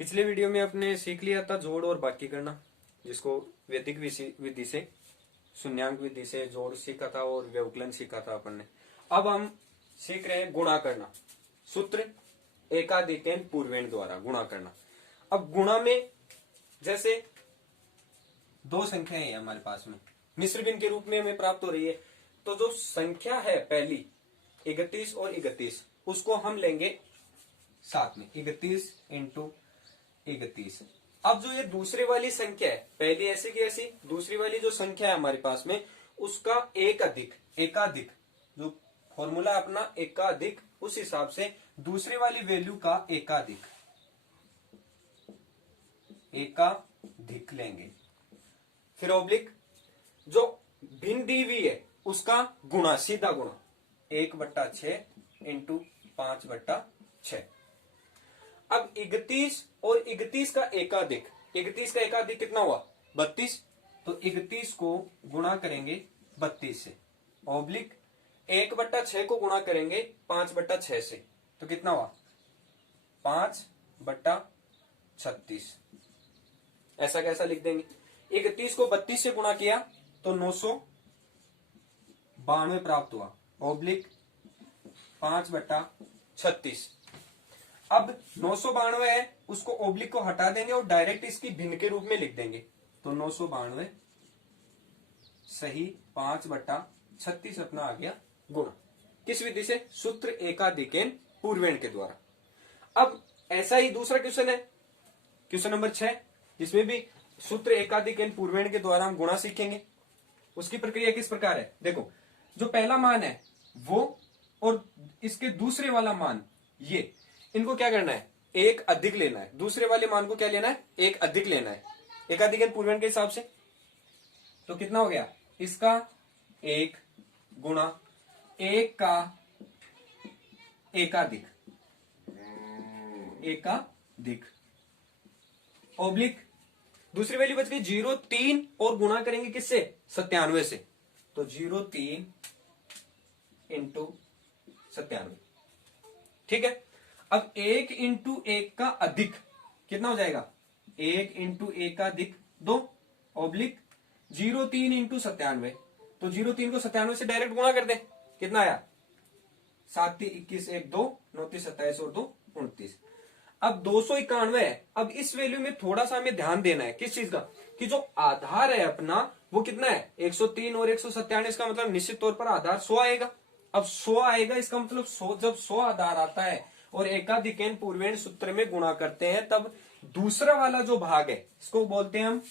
पिछले वीडियो में अपने सीख लिया था जोड़ और बाकी करना, जिसको वैदिक विधि से, शून्यांक विधि से जोड़ सीखा था और व्यवकलन सीखा था अपन ने। अब हम सीख रहे हैं गुणा करना। सूत्र एकाधिकेन पूर्वेण द्वारा गुणा करना। अब गुणा में जैसे दो संख्याएं हैं हमारे पास में, मिश्र भिन्न के रूप में हमें प्राप्त हो रही है, तो जो संख्या है पहली 31 और 31 उसको हम लेंगे साथ में 31 इंटू 31। अब जो ये दूसरी वाली संख्या है, पहली ऐसी की ऐसी, दूसरी वाली जो संख्या है हमारे पास में उसका एकाधिक जो फॉर्मूला अपना एकाधिक, उस हिसाब से दूसरी वाली वैल्यू का एकाधिक लेंगे। फिर ऑब्लिक जो भिन्न दी हुई है उसका गुणा, सीधा गुणा 1/6 इंटू 5/6। अब 31 और 31 का एकाधिक, 31 का एकाधिक कितना हुआ 32, तो 31 को गुणा करेंगे 32 से, ऑब्लिक 1/6 को गुणा करेंगे 5/6 से, तो कितना हुआ 5/36। ऐसा कैसा लिख देंगे, 31 को 32 से गुणा किया तो 992 प्राप्त हुआ, ऑब्लिक 5/36। अब 992 है, उसको ओब्लिक को हटा देंगे और डायरेक्ट इसकी भिन्न के रूप में लिख देंगे, तो 992 सही 5/36 अपना आ गया गुणा। किस विधि से, सूत्र एकाधिकेन पूर्वेण के द्वारा। अब ऐसा ही दूसरा क्वेश्चन है, क्वेश्चन नंबर 6, जिसमें भी सूत्र एकाधिकेन पूर्वेण के द्वारा हम गुणा सीखेंगे। उसकी प्रक्रिया किस प्रकार है, देखो जो पहला मान है वो और इसके दूसरे वाला मान, ये इनको क्या करना है, एक अधिक लेना है। दूसरे वाले मान को क्या लेना है, एक अधिक लेना है एकाधिकेन पूर्वेण के हिसाब से। तो कितना हो गया, इसका 1 गुणा 1 का एकाधिक ऑब्लिक दूसरी वैल्यू बच गई 0.3 और गुणा करेंगे किससे, 97 से, तो 0.3 इंटू 97। ठीक है। अब 1 इंटू 1 का अधिक कितना हो जाएगा, 1 इंटू 1 का अधिक 2, ऑब्लिक 0.3 इंटू 97, तो 0.3 को 97 से डायरेक्ट गुणा कर दे, कितना आया 7 21 1 2 9 27 और 2 29। अब 291 है। अब इस वैल्यू में थोड़ा सा हमें ध्यान देना है, किस चीज का, कि जो आधार है अपना वो कितना है 103 और 197, इसका मतलब निश्चित तौर पर आधार 100 आएगा। अब 100 आएगा, इसका मतलब 100, जब 100 आधार आता है और एकाधिकेन पूर्वेण सूत्र में गुणा करते हैं, तब दूसरा वाला जो भाग है इसको बोलते हैं हम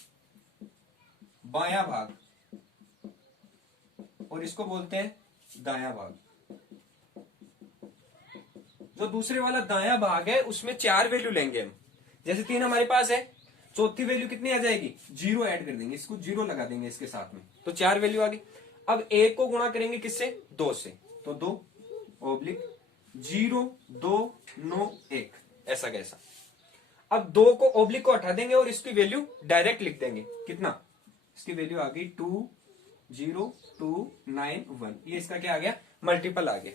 बायां भाग और इसको बोलते हैं दायां भाग। जो दूसरे वाला दायां भाग है उसमें 4 वैल्यू लेंगे हम, जैसे 3 हमारे पास है, चौथी वैल्यू कितनी आ जाएगी, 0 ऐड कर देंगे, इसको 0 लगा देंगे इसके साथ में, तो 4 वैल्यू आ गई। अब 1 को गुणा करेंगे किससे, 2 से, तो 2 ऑब्लिक 0 2 9 1, ऐसा कैसा। अब 2 को ऑब्लिक को हटा देंगे और इसकी वैल्यू डायरेक्ट लिख देंगे, कितना, इसकी वैल्यू आ गई 20291, ये इसका क्या आ गया, मल्टीपल आ गया।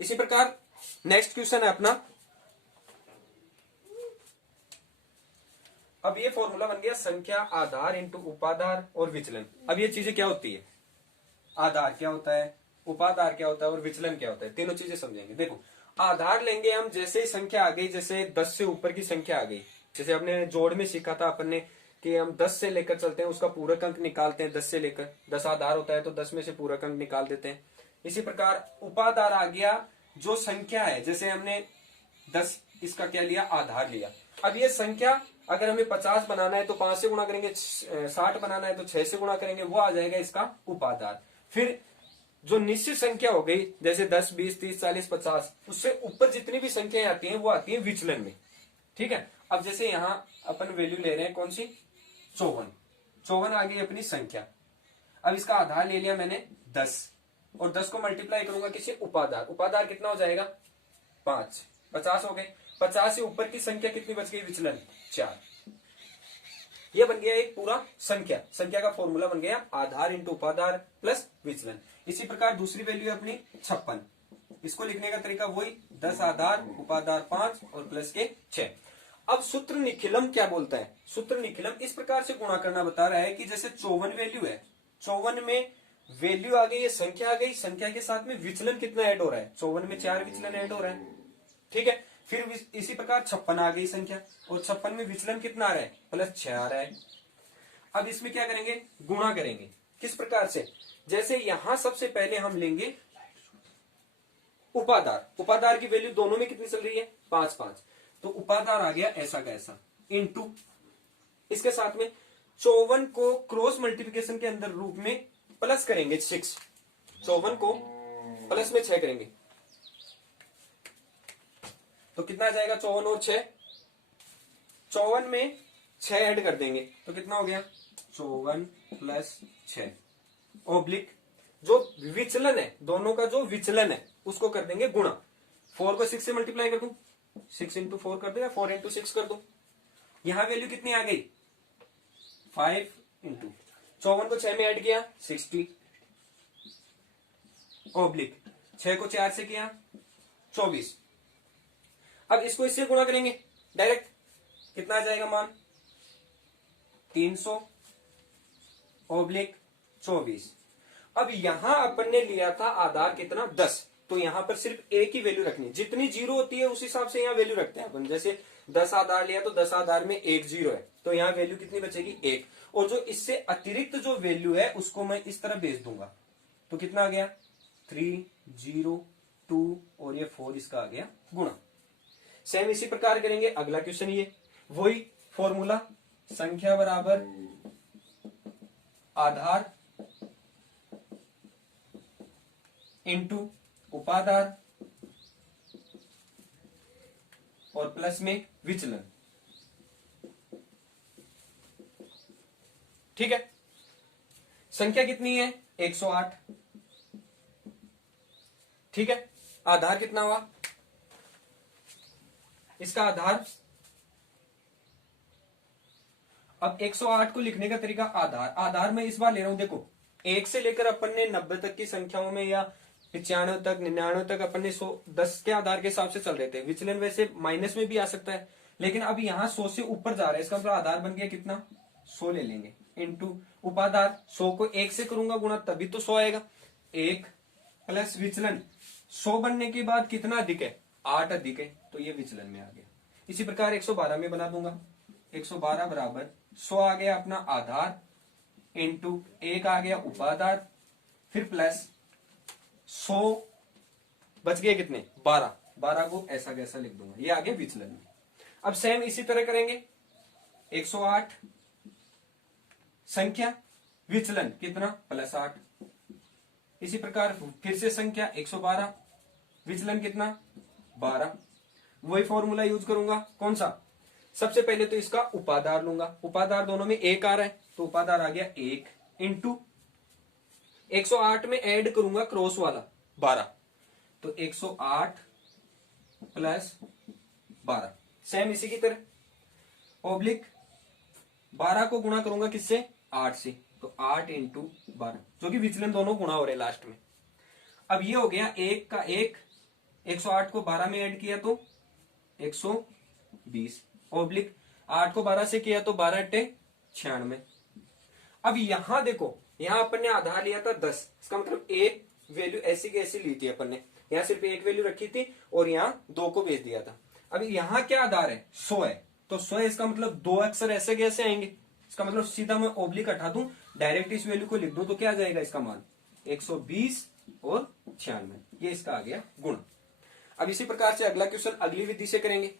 इसी प्रकार नेक्स्ट क्वेश्चन है अपना, अब ये फॉर्मूला बन गया संख्या आधार इंटू उपाधार और विचलन। अब ये चीजें क्या होती है, आधार क्या होता है, उपाधार क्या होता है और विचलन क्या होता है, तीनों चीजें समझेंगे। देखो आधार लेंगे हम, जैसे ही संख्या आ गई, जैसे 10 से ऊपर की संख्या आ गई, जैसे अपने जोड़ में सीखा था अपन ने कि हम 10 से लेकर चलते हैं, उसका पूरक अंक निकालते हैं 10 से लेकर, 10 आधार होता है तो 10 में से पूरक अंक निकाल देते हैं। इसी प्रकार उपाधार आ गया, जो संख्या है, जैसे हमने 10 इसका क्या लिया, आधार लिया। अब ये संख्या अगर हमें 50 बनाना है तो 5 से गुणा करेंगे, 60 बनाना है तो 6 से गुणा करेंगे, वो आ जाएगा इसका उपाधार। फिर जो निश्चित संख्या हो गई, जैसे 10 20 30 40 50, उससे ऊपर जितनी भी संख्याएं आती हैं वो आती हैं विचलन में। ठीक है। अब जैसे यहां अपन वैल्यू ले रहे हैं कौन सी, 54 आ गई अपनी संख्या। अब इसका आधार ले लिया मैंने 10 और 10 को मल्टीप्लाई करूंगा किसी उपाधार, उपाधार कितना हो जाएगा 5, 50 हो गए। 50 से ऊपर की संख्या कितनी बच गई, विचलन 4। ये बन गया एक पूरा संख्या का फॉर्मूला बन गया आधार इंटू उपाधार प्लस विचलन। इसी प्रकार दूसरी वैल्यू है अपनी 56, इसको लिखने का तरीका वही, 10 आधार उपाधार 5 और प्लस के 6। अब सूत्र निखिलम क्या बोलता है? सूत्र निखिलम इस प्रकार से गुणा करना बता रहा है कि जैसे 54 वैल्यू है, 54 में वैल्यू आ गई, ये संख्या आ गई, संख्या के साथ में विचलन कितना ऐड हो रहा है? 54 में 4 विचलन ऐड हो रहा है, ठीक है। फिर इसी प्रकार 56 आ गई संख्या, और 56 में विचलन कितना आ रहा है? +6 आ रहा है। अब इसमें क्या करेंगे? गुणा करेंगे। किस प्रकार से? जैसे यहां सबसे पहले हम लेंगे उपादार। उपादार की वैल्यू दोनों में कितनी चल रही है? 5 5। तो उपादार आ गया ऐसा का ऐसा, इनटू इसके साथ में 54 को क्रॉस मल्टीप्लिकेशन के अंदर रूप में प्लस करेंगे 6। 54 को प्लस में 6 करेंगे तो कितना आ जाएगा? 54 और 6, 54 में 6 ऐड कर देंगे तो कितना हो गया? 54 + 6 ओब्लिक जो विचलन है, दोनों का जो विचलन है उसको कर देंगे गुणा। 4 को 6 से मल्टीप्लाई कर दूं, 6 × 4 कर दो या 4 × 6 कर दो। यहां वैल्यू कितनी आ गई? 5 × 54 को 6 में ऐड किया 60 ओब्लिक 6 को 4 से किया 24। अब इसको इससे गुणा करेंगे डायरेक्ट, कितना आ जाएगा मान? 300 ओब्लिक 24। अब यहां अपन ने लिया था आधार कितना? 10, तो यहां पर सिर्फ एक ही वैल्यू रखनी है, जितनी जीरो होती है उस हिसाब से यहां वैल्यू रखते हैं अपन। जैसे 10 आधार लिया तो 10 आधार में 1 जीरो है, तो यहां वैल्यू कितनी बचेगी? 1। और जो इससे अतिरिक्त जो वैल्यू है उसको मैं इस तरह भेज दूंगा, तो कितना आ गया? 3 0 2 और ये 4, इसका आ गया गुणा। सेम इसी प्रकार करेंगे अगला क्वेश्चन, ये वही फॉर्मूला, संख्या बराबर आधार इनटू उपादार और प्लस में विचलन, ठीक है। संख्या कितनी है? 108, ठीक है। आधार कितना हुआ? इसका आधार, अब 108 को लिखने का तरीका, आधार मैं इस बार ले रहा हूं, देखो 1 से लेकर अपन ने 90 तक की संख्याओं में या 95 तक 99 तक अपन ने 110 के आधार के हिसाब से चल रहे थे। विचलन वैसे माइनस में भी आ सकता है, लेकिन अब यहां 100 से ऊपर जा रहा है, इसका मतलब आधार बन गया कितना? 100 ले लेंगे, इनटू उपादार 100 को 1 से करूंगा गुणा तभी तो 100 आएगा। 1 प्लस विचलन, 100 बनने के बाद कितना अधिक है? 8 अधिक है, तो ये विचलन में आ गया। इसी प्रकार 112 में बना दूंगा, 112 बराबर 100 आ गया अपना आधार, इनटू 1 आ गया उपादार, फिर प्लस 100 बच गए कितने? 12। 12 को ऐसा कैसा लिख दूंगा, ये आ गया विचलन में। अब सेम इसी तरह करेंगे, 108 संख्या, विचलन कितना? +8। इसी प्रकार फिर से संख्या 112, विचलन कितना? 12। वही फॉर्मूला यूज करूंगा, कौन सा? सबसे पहले तो इसका उपादार लूंगा, उपादार दोनों में 1 आ रहा है तो उपादार आ गया 1, इंटू 108 में ऐड करूंगा क्रॉस वाला 12, तो 108 + 12, सेम इसी की तरह ओब्लिक 12 को गुणा करूंगा किससे? 8 से, तो 8 × 12, जो कि विचलन दोनों गुणा हो रहे लास्ट में। अब ये हो गया 1 का 1, 108 को 12 में ऐड किया तो 120 ओब्लिक 8 को 12 से किया तो 12 × 96। अब यहां देखो, यहां अपन ने आधार लिया था 10, इसका मतलब एक वैल्यू ऐसी की ऐसी ली थी अपन ने, यहां सिर्फ एक वैल्यू रखी थी और यहां 2 को भेज दिया था। अभी यहां क्या आधार है? 100 है, तो 100 है, इसका मतलब 2 अक्षर ऐसे कैसे आएंगे? इसका मतलब सीधा मैं ओब्लिक हटा दूं, डायरेक्ट इस वैल्यू को लिख दूं, तो क्या आ जाएगा इसका मान? 120 और 96, ये इसका आ गया गुण। अब इसी प्रकार से अगला क्वेश्चन अगली विधि से करेंगे।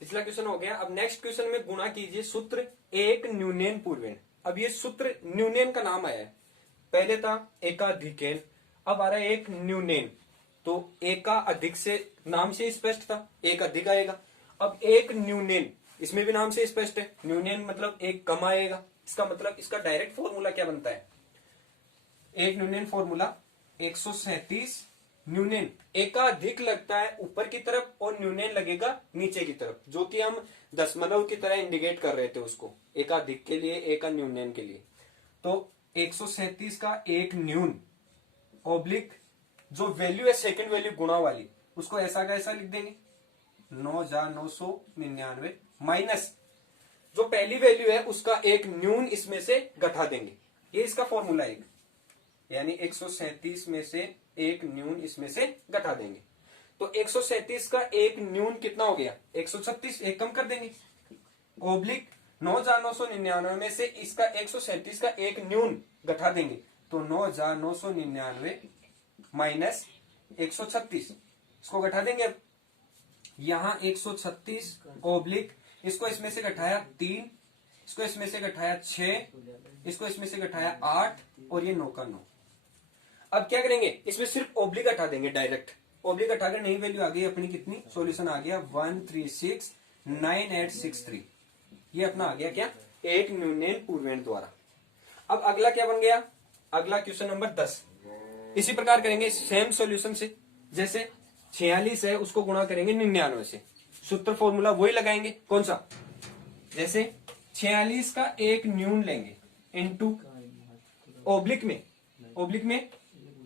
पिछला क्वेश्चन हो गया, अब नेक्स्ट क्वेश्चन में गुणा कीजिए सूत्र एक न्यूनेन पूर्वेन। अब ये सूत्र न्यूनेन का नाम आया है, पहले था एकाधिकेन, अब आ रहा है एक न्यूनेन। तो एका अधिक से नाम से स्पष्ट था, एक अधिक आएगा। अब एक न्यूनेन, इसमें भी नाम से स्पष्ट है, न्यूनेन मतलब एक कम आएगा। इसका मतलब इसका डायरेक्ट फॉर्मूला क्या बनता है? एक न्यूनेन फॉर्मूला 137 न्यूनेन, एकाधिक लगता है ऊपर की तरफ और न्यूनेन लगेगा नीचे की तरफ, जो कि हम दशमलव की तरह इंडिकेट कर रहे थे उसको, एकाधिक के लिए एका न्यूनेन के लिए। तो 137 का एक न्यून ओब्लिक जो वैल्यू है सेकंड वैल्यू गुणा वाली, उसको ऐसा का ऐसा लिख देंगे, 9,999 माइनस जो पहली वैल्यू है उसका एक न्यून इसमें से घटा देंगे। ये इसका फॉर्मूला है, यानी 137 में से एक न्यून इसमें से घटा देंगे। तो 137 का एक न्यून कितना हो गया? 136। एक कम कर देंगे, ओब्लिक 9,999 में से इसका 137 का एक न्यून घटा देंगे, तो 9,999 माइनस 136, इसको घटा देंगे। अब यहां 136 ओब्लिक इसको इसमें से घटाया 3, इसको इसमें से घटाया 6, इसको इसमें से घटाया 8 और ये 9 का 9। अब क्या करेंगे, इसमें सिर्फ ओब्लिक हटा देंगे डायरेक्ट। ओब्लिक हटाकर नई वैल्यू आ गई अपनी, कितनी? सॉल्यूशन आ गया 1369863। ये अपना आ गया क्या? एक न्यूनन पूर्वेण द्वारा। अब अगला क्या बन गया? अगला क्वेश्चन नंबर 10। इसी प्रकार करेंगे सेम सॉल्यूशन से। जैसे 46 है उसको गुणा करेंगे 99 से, सूत्र फॉर्मूला वही लगाएंगे। कौन सा? जैसे 46 का एक न्यून लेंगे इनटू ओब्लिक में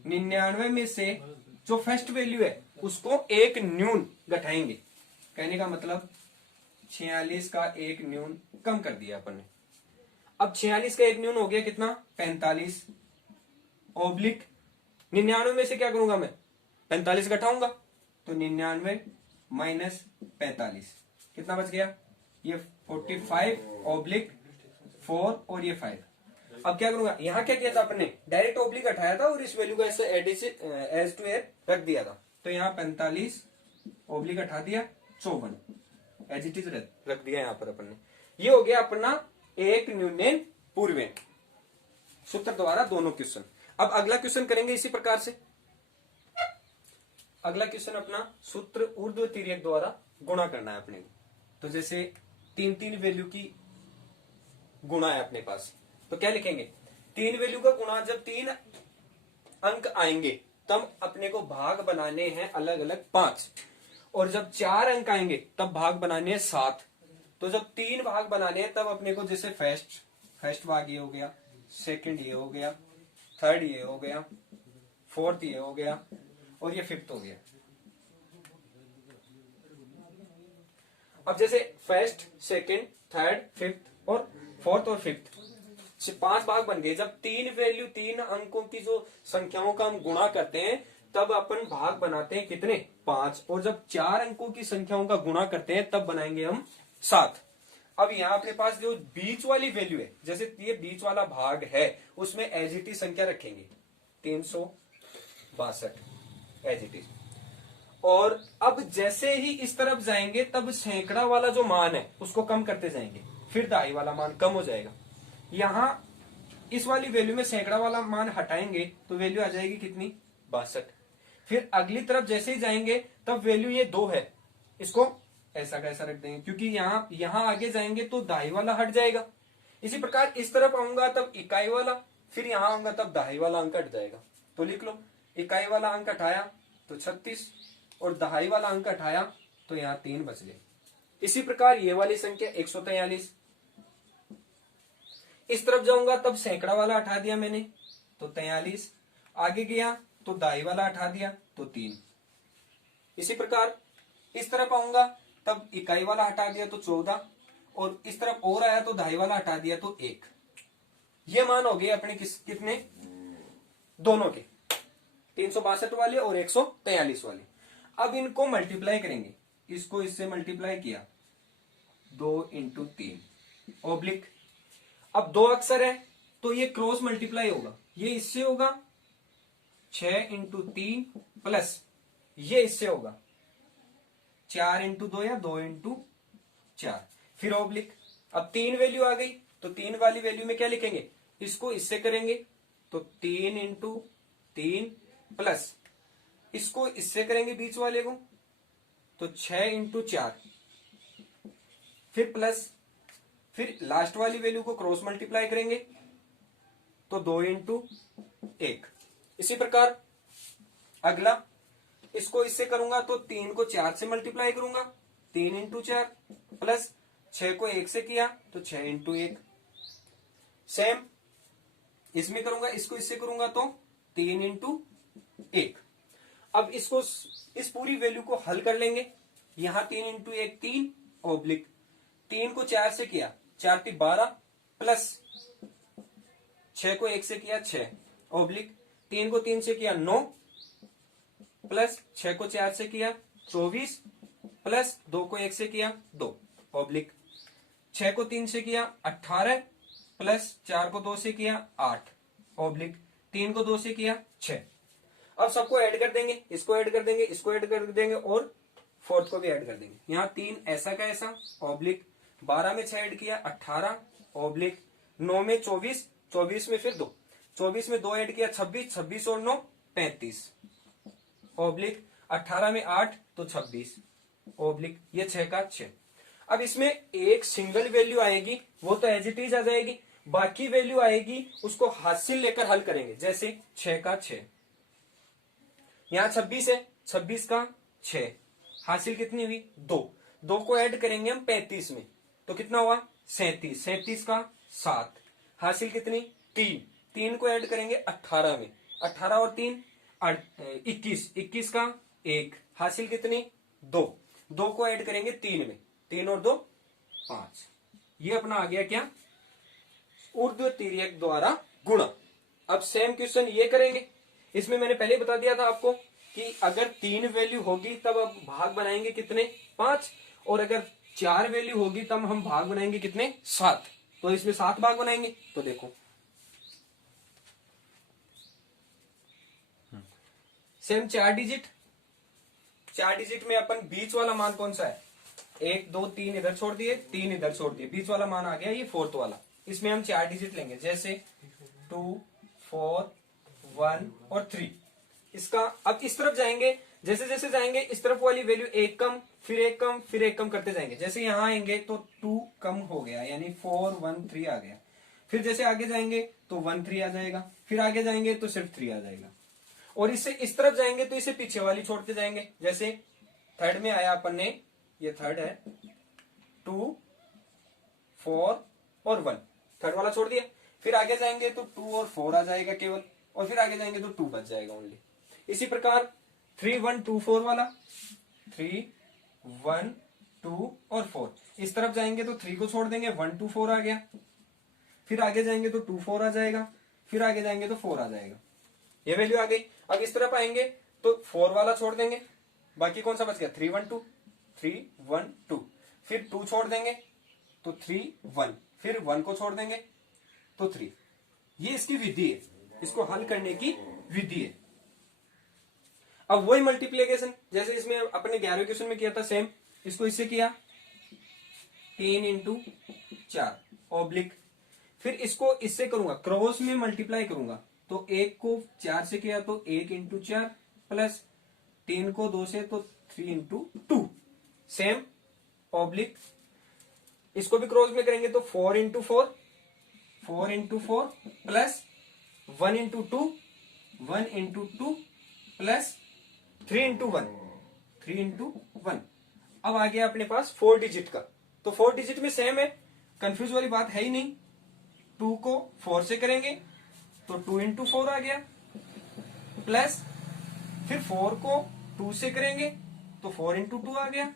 99 में से जो फर्स्ट वैल्यू है उसको एक न्यून घटाएंगे। कहने का मतलब 46 का एक न्यून कम कर दिया अपन ने। अब 46 का एक न्यून हो गया कितना? 45 ओब्लिक 99 में से क्या करूंगा मैं? 45 घटाऊंगा, तो 99 माइनस 45 कितना बच गया? ये 45 ओब्लिक 4 और ये 5। अब क्या करूंगा, यहां क्या किया था अपन ने? डायरेक्ट ओब्लिक हटाया था और इस वैल्यू को ऐसे एज टू एज रख दिया था। तो यहाँ 45 ओब्लिक हटा दिया, 54 एज इट इज रख दिया यहाँ पर अपन ने। ये हो गया अपना एक न्यूनन पूर्वेण सूत्र द्वारा दोनों क्वेश्चन। अब अगला क्वेश्चन करेंगे इसी प्रकार से। अगला क्वेश्चन अपना सूत्र ऊर्ध्व तिर्यक द्वारा गुणा करना है अपने को। तो जैसे 3 वैल्यू की गुणा है अपने पास, तो क्या लिखेंगे? 3 वैल्यू का गुणा, जब 3 अंक आएंगे तब अपने को भाग बनाने हैं अलग अलग 5, और जब 4 अंक आएंगे तब भाग बनाने हैं 7। तो जब 3 भाग बनाने हैं तब अपने को जैसे फर्स्ट भाग ये हो गया, सेकंड ये हो गया, थर्ड ये हो गया, फोर्थ ये हो गया और ये फिफ्थ हो गया। अब जैसे फर्स्ट, सेकंड, थर्ड, फिफ्थ और फोर्थ और फिफ्थ 5 भाग बन गए। जब 3 अंकों की जो संख्याओं का हम गुणा करते हैं तब अपन भाग बनाते हैं कितने? 5। और जब 4 अंकों की संख्याओं का गुणा करते हैं तब बनाएंगे हम 7। अब यहाँ अपने पास जो बीच वाली वैल्यू है, जैसे ये बीच वाला भाग है उसमें एज इट इज संख्या रखेंगे 362 एज इट इज। और अब जैसे ही इस तरफ जाएंगे तब सैकड़ा वाला जो मान है उसको कम करते जाएंगे, फिर दहाई वाला मान कम हो जाएगा। यहां इस वाली वैल्यू में सैकड़ा वाला मान हटाएंगे तो वैल्यू आ जाएगी कितनी? 62। फिर अगली तरफ जैसे ही जाएंगे तब वैल्यू ये 2 है, इसको ऐसा का ऐसा रख देंगे, क्योंकि यहां आगे जाएंगे तो दहाई वाला हट जाएगा। इसी प्रकार इस तरफ आऊंगा तब इकाई वाला, फिर यहां आऊंगा तब दहाई वाला अंक हट जाएगा। तो लिख लो, इकाई वाला अंक हटाया तो 36 और दहाई वाला अंक हटाया तो यहाँ 3 बच गए। इसी प्रकार ये वाली संख्या 143। इस तरफ जाऊंगा तब सैकड़ा वाला हटा दिया मैंने तो 43, आगे गया तो दाई वाला हटा दिया तो 3। इसी प्रकार इस तरफ आऊंगा तब इकाई वाला हटा दिया तो 14, और इस तरफ और आया तो दाई वाला हटा दिया तो 1। ये मान हो गए अपने कितने? दोनों के 362 वाले और 143 वाले। अब इनको मल्टीप्लाई करेंगे, इसको इससे मल्टीप्लाई किया 2 इंटू 3 ओब्लिक। अब 2 अक्षर है तो ये क्रॉस मल्टीप्लाई होगा, ये इससे होगा 6 इंटू 3 प्लस ये इससे होगा 4 इंटू 2 या 2 इंटू 4, फिर ओब्लिक। अब 3 वैल्यू आ गई तो 3 वाली वैल्यू में क्या लिखेंगे? इसको इससे करेंगे तो 3 इंटू 3 प्लस इसको इससे करेंगे बीच वाले को तो 6 इंटू 4, फिर प्लस, फिर लास्ट वाली वैल्यू को क्रॉस मल्टीप्लाई करेंगे तो 2 इंटू 1। इसी प्रकार अगला, इसको इससे करूंगा तो 3 को 4 से मल्टीप्लाई करूंगा 3 इंटू 4 प्लस 6 को 1 से किया तो 6 इंटू 1। सेम इसमें करूंगा, इसको इससे करूंगा तो 3 इंटू 1। अब इसको, इस पूरी वैल्यू को हल कर लेंगे यहां 3 × 1 3 ऑब्लिक 3 को 4 से किया 4 × 12 प्लस 6 को 1 से किया 6 ऑब्लिक 3 को 3 से किया 9 प्लस 6 को 4 से किया 24 प्लस 2 को 1 से किया 2 ऑब्लिक 6 को 3 से किया 18 प्लस 4 को 2 से किया 8 ऑब्लिक 3 को 2 से किया 6। अब सबको ऐड कर देंगे, इसको ऐड कर देंगे, इसको ऐड कर देंगे और फोर्थ को भी ऐड कर देंगे। यहाँ 3 ऐसा का ऐसा ऑब्लिक 12 में 6 ऐड किया 18 ऑब्लिक 9 में 24 24 में फिर 2 24 में 2 ऐड किया 26 26 और 9 35 ऑब्लिक 18 में 8 तो 26 ऑब्लिक ये 6 का 6। अब इसमें एक सिंगल वैल्यू आएगी वो तो एज इट इज आ जाएगी, बाकी वैल्यू आएगी उसको हासिल लेकर हल करेंगे। जैसे 6 का 6, यहां 26 है 26 का 6 हासिल कितनी हुई 2 2 को ऐड करेंगे हम 35 में तो कितना हुआ 37 37 का 7 हासिल कितनी 3 3 को ऐड करेंगे 18 में 18 और 3 21 21 का 1 हासिल कितनी 2 2 को ऐड करेंगे 3 में 3 और 2 5। ये अपना आ गया क्या ऊर्ध्व तिर्यक द्वारा गुणा। अब सेम क्वेश्चन ये करेंगे। इसमें मैंने पहले बता दिया था आपको कि अगर 3 वैल्यू होगी तब अब भाग बनाएंगे कितने 5 और अगर 4 वैल्यू होगी तब हम भाग बनाएंगे कितने 7। तो इसमें 7 भाग बनाएंगे। तो देखो सेम 4 डिजिट में अपन बीच वाला मान कौन सा है 1 2 3 इधर छोड़ दिए 3 इधर छोड़ दिए, बीच वाला मान आ गया ये फोर्थ वाला। इसमें हम 4 डिजिट लेंगे जैसे 2 4 1 और 3। इसका अब इस तरफ जाएंगे, जैसे जैसे जाएंगे इस तरफ वाली वैल्यू 1 कम फिर 1 कम फिर 1 कम करते जाएंगे। जैसे यहां आएंगे तो 2 कम हो गया यानी 4 1 3 आ गया। फिर जैसे आगे जाएंगे तो 1 3 आ जाएगा, फिर आगे जाएंगे तो सिर्फ 3 आ जाएगा। और इससे इस तरफ जाएंगे तो इसे पीछे वाली छोड़ते जाएंगे। जैसे थर्ड में आया अपन ने, ये थर्ड है 2 4 और 1, थर्ड वाला छोड़ दिया। फिर आगे जाएंगे तो 2 और 4 आ जाएगा केवल, और फिर आगे जाएंगे तो 2 बच जाएगा ओनली। इसी प्रकार 3 1 2 4 वाला 3 1 2 और 4, इस तरफ जाएंगे तो 3 को छोड़ देंगे 1 2 4 आ गया। फिर आगे जाएंगे तो 2 4 आ जाएगा, फिर आगे जाएंगे तो 4 आ जाएगा। ये वैल्यू आ गई। अब इस तरफ आएंगे तो 4 वाला छोड़ देंगे, बाकी कौन सा बच गया 3 1 2 3 1 2। फिर 2 छोड़ देंगे तो 3 1, फिर 1 को छोड़ देंगे तो 3। ये इसकी विधि है, इसको हल करने की विधि है। अब वही मल्टीप्लीकेशन जैसे इसमें अपने 11वें क्वेश्चन में किया था सेम, इसको इससे किया 3 × 4 ऑब्लिक, फिर इसको इससे करूंगा क्रॉस में मल्टीप्लाई करूंगा तो 1 को 4 से किया तो 1 × 4 प्लस 3 को 2 से तो 3 × 2 सेम ऑब्लिक। इसको भी क्रॉस में करेंगे तो 4 × 4 4 × 4 प्लस 1 × 2 1 × 2 प्लस 3 × 1 3 × 1। अब आ गया अपने पास 4 डिजिट का, तो 4 डिजिट में सेम है, कंफ्यूज वाली बात है ही नहीं। 2 को 4 से करेंगे तो 2 × 4 आ गया, प्लस फिर 4 को 2 से करेंगे तो 4 × 2 आ गया,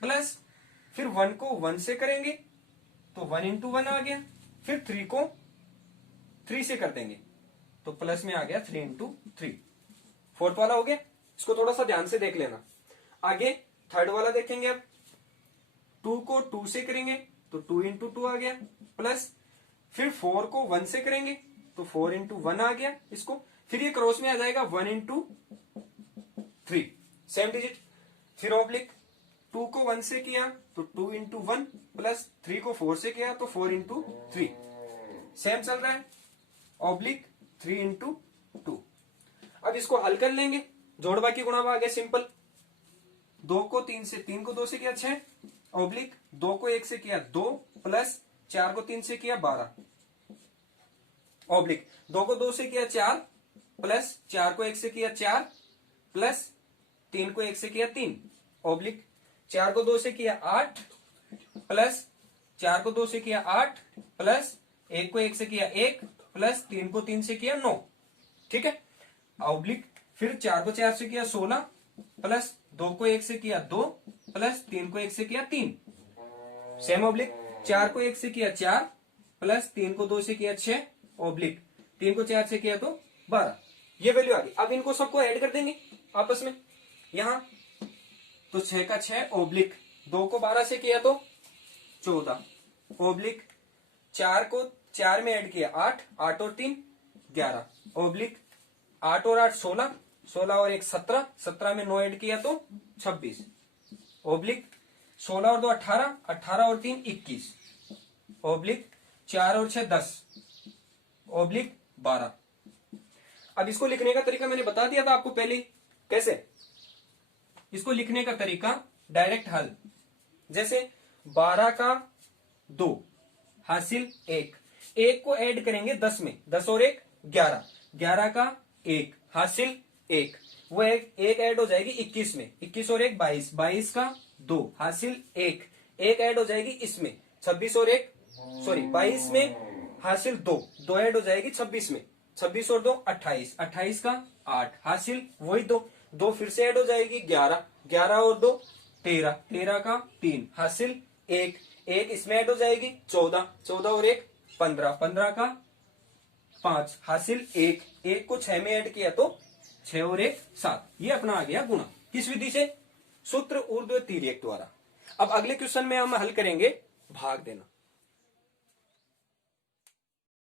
प्लस फिर 1 को 1 से करेंगे तो 1 × 1 आ गया, फिर 3 को 3 से कर देंगे तो प्लस में आ गया 3 × 3। फोर्थ वाला हो गया। इसको थोड़ा सा ध्यान से देख लेना। आगे थर्ड वाला देखेंगे। अब 2 को 2 से करेंगे तो 2 × 2 आ गया, प्लस फिर 4 को 1 से करेंगे तो 4 × 1 आ गया इसको, फिर ये क्रॉस में आ जाएगा 1 × 3 सेम डिजिट। फिर ऑब्लिक 2 को 1 से किया तो 2 × 1 प्लस 3 को 4 से किया तो 4 × 3 सेम चल रहा है ऑब्लिक 3 × 2। अब इसको हल कर लेंगे, जोड़ बाकी गुणा आ गया सिंपल। 2 को 3 से 3 को 2 से किया 6 ऑब्लिक 2 को 1 से किया 2 प्लस 4 को 3 से किया 12 ऑब्लिक 2 को 2 से किया 4 प्लस 4 को 1 से किया 4 प्लस 3 को 1 से किया 3 ऑब्लिक 4 को 2 से किया 8 प्लस 4 को 2 से किया 8 प्लस 1 को 1 से किया 1 प्लस 3 को 3 से किया 9। ठीक है ऑब्लिक फिर 4 को 4 से किया 16 प्लस 2 को 1 से किया 2 प्लस 3 को 1 से किया 3 सेम ऑब्लिक 4 को 1 से किया 4 प्लस 3 को 2 से किया 6 ऑब्लिक 3 को 4 से किया तो 12। ये वैल्यू आ गई। अब इनको सबको ऐड कर देंगे आपस में यहां, तो 6 का 6 ऑब्लिक 2 को 12 से किया तो 14 ऑब्लिक 4 को 4 में ऐड किया 8 8 और 3 11 ऑब्लिक 8 और 8 16 16 और 1 17 17 में 9 ऐड किया तो 26 ऑब्लिक 16 और 2 18 18 और 3 21 ऑब्लिक 4 और 6 10 ऑब्लिक 12। अब इसको लिखने का तरीका मैंने बता दिया था आपको पहले। कैसे इसको लिखने का तरीका, डायरेक्ट हल। जैसे 12 का 2 हासिल 1, 1 को ऐड करेंगे 10 में, 10 और 1 11, 11 का 1 हासिल 1, वो एक ऐड हो जाएगी 21 में, 21 और 1 22, 22 का 2 हासिल 1, एक ऐड हो जाएगी इसमें 26 और 1 सॉरी 22 में हासिल 2, 2 ऐड हो जाएगी 26 में, 26 और 2 28, 28 का 8 हासिल वही 2, 2 फिर से ऐड हो जाएगी 11, 11 और 2 13, 13 का 3 हासिल 1, 1 इसमें ऐड हो जाएगी 14, 14 और 1 15, 15 का 5 हासिल 1, 1 को 6 में ऐड किया तो 6 और 1 7। ये अपना आ गया गुणा। किस विधि से? सूत्र ऊर्ध्व तिर्यक द्वारा। अब अगले क्वेश्चन में हम हल करेंगे भाग देना।